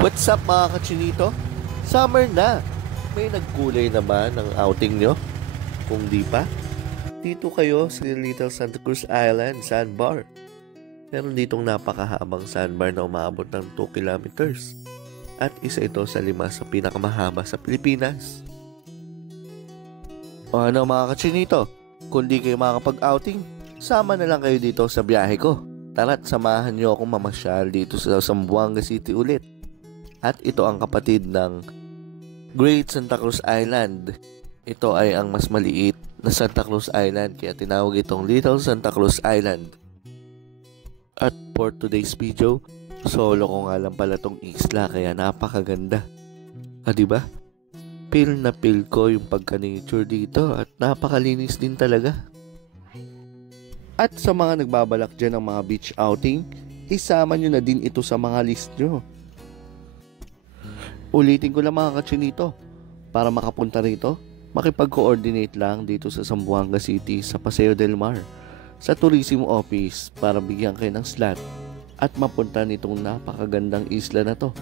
What's up mga kachinito? Summer na! May nagkulay na ba ng outing nyo? Kung di pa, dito kayo sa Little Santa Cruz Island Sandbar. Meron ditong napakahabang sandbar na umaabot ng 2 kilometers. At isa ito sa 5 sa pinakamahaba sa Pilipinas. O ano mga kachinito? Kung di kayo makakapag-outing, sama na lang kayo dito sa biyahe ko. Tara't samahan nyo akong mamasyal dito sa Zamboanga City ulit. At ito ang kapatid ng Great Santa Cruz Island. Ito ay ang mas maliit na Santa Cruz Island, kaya tinawag itong Little Santa Cruz Island. At for today's video, solo ko nga lang pala tong isla, kaya napakaganda. Diba? Feel na feel ko yung pagka-nature dito at napakalinis din talaga. At sa mga nagbabalak dyan ng mga beach outing, isama nyo na din ito sa mga list nyo. Ulitin ko lang mga kachinito, para makapunta rito, makipag-coordinate lang dito sa Zamboanga City sa Paseo del Mar sa Tourism Office para bigyan kayo ng slot at mapunta nitong napakagandang isla na to.